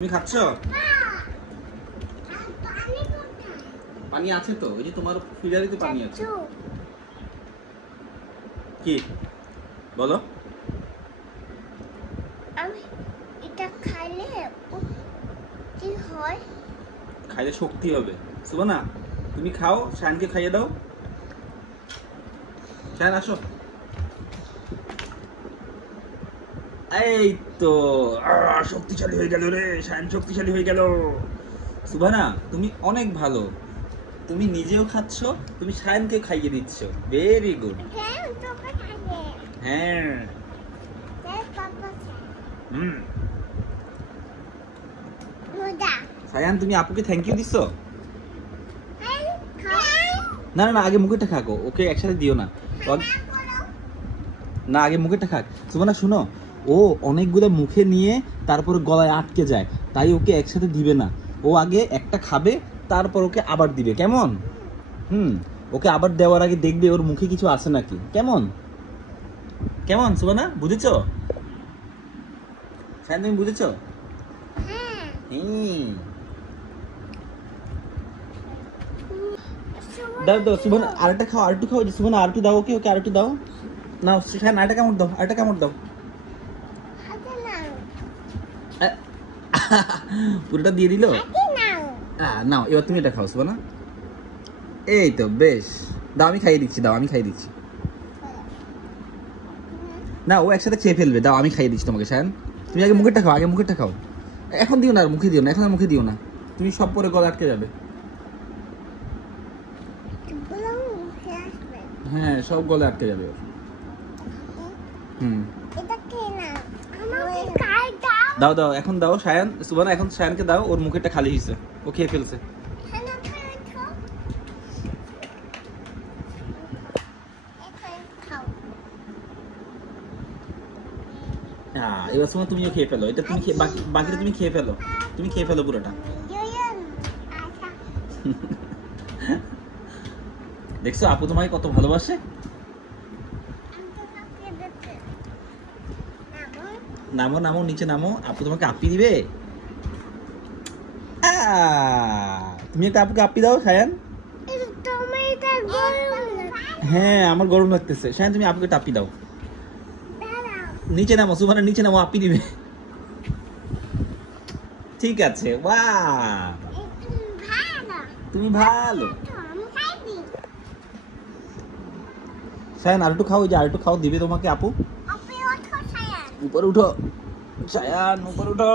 তুমি খাচ্ছ? পানি আছে তো, ওই যে তোমার ফ্রিজারে তো পানি আছে। কি বলো? আমি এটা খাইলে কি হয়? খাইলে শক্তি হবে। সুবানা, তুমি খাও, শায়নকে খাইয়ে দাও। শায়ন আসো। এই তো শক্তিশালী হয়ে গেল রে, শায়ন শক্তিশালী হয়ে গেল। সুবানা, তুমি অনেক ভালো, তুমি নিজেও খাচ্ছ, তুমি শায়নকে খাইয়ে দিচ্ছ। Very good. হ্যাঁ হুম। শায়ান, তুমি আপুকে থ্যাংক ইউ দিছো? না না না, আগে মুখেরটা খাকো, ওকে একসাথে দিও না। না, আগে মুখেরটা খাক। সুবানা শুনো, ও অনেকগুলো মুখে নিয়ে তারপরে গলায় আটকে যায়, তাই ওকে একসাথে দিবে না। ও আগে একটা খাবে, তারপর ওকে আবার দিবে, কেমন? ওকে আবার দেওয়ার আগে দেখবে ওর মুখে কিছু আছে নাকি, কেমন? কেমন সুবানা, বুঝেছো? শায়ন, তুমি বুঝেছো? দাও দাও সুবানা, আরেকটা খাও, আরেকটু খাও। সুবানা আরেকটু দাও, ওকে ওকে আরেকটু দাও। নাও শায়ন, আরেকটা কামড় দাও, আরেকটা কামড় দাও। পুরোটা দিয়ে দিল। নাও, এবার তুমি এটা খাও সুবানা। এই তো বেশ, দাও আমি খাইয়ে দিচ্ছি, দাও আমি খাইয়ে দিচ্ছি। না, ও একসাথে খেয়ে ফেলবে, দাও আমি খাইয়ে দিচ্ছি তোমাকে। শায়ন, তুমি আগে মুখেরটা খাও, আগে মুখেরটা খাও। এখন দিও না, আর মুখে দিও না, এখন আর মুখে দিও না, তুমি সব পরে গলা আটকে যাবে। হ্যাঁ, সব গলে আটকে যাবে। দাও দাও, এখন দাও শায়ন। সুবানা, এখন শায়নকে দাও, ওর মুখেরটা খালি হয়েছে, ও খেয়ে ফেলছে। এবার সুবানা তুমিও খেয়ে ফেলো, এটা তুমি বাকিটা তুমি খেয়ে ফেলো, তুমি খেয়ে ফেলো পুরোটা। দেখছো আপু তোমাকে কত ভালোবাসে। নামো নামো, নিচে নামো, আপু তোমাকে আপি দিবে। তুমি একটা আপুকে আপি দাও শায়ন। হ্যাঁ, আমার গরম লাগতেছে। শায়ন, তুমি আপুকে টাপি দাও। নিচে নামো সুবানা, নিচে নামো, আপি দিবে। ঠিক আছে, বাহ, তুমি ভালো। শায়ন আরেকটু খাও, ওই যে আরেকটু খাও, দিবে তোমাকে আপু। উপরে উঠো শায়ন, উপরে উঠো।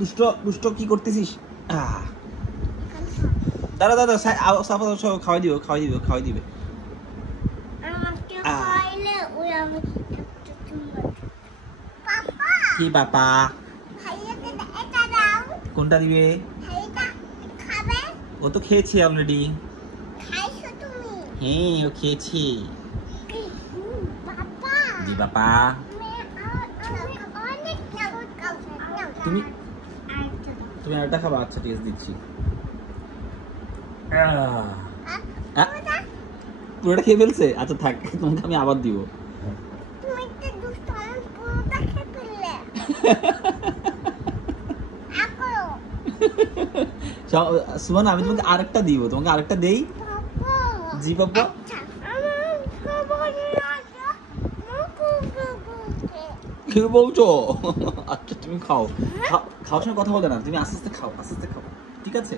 দুষ্ট দুষ্ট, কি করতেছিস? দাঁড়া দাঁড়া, খাওয়াই দিবে, খাওয়াই দিবে, খাওয়াই দিবে। কি বাপা? কোনটা দিবে? ও তো খেয়েছে অলরেডি। হ্যাঁ, ও খেয়েছে। দি বাপা। তুমি তুমি আরেকটা খাবা? আচ্ছা টেস্ট দিচ্ছি। পুরোটা খেয়ে ফেলছে? আচ্ছা থাক, তোমাকে আমি আবার দিব। সুমন, আমি তোমাকে আরেকটা দিব, তোমাকে আরেকটা দেই। জি বাবা। কি বলছো? আচ্ছা তুমি খাও, খাওয়ার সময় কথা বলবে না, তুমি আস্তে আস্তে খাও, আস্তে আস্তে খাও, ঠিক আছে?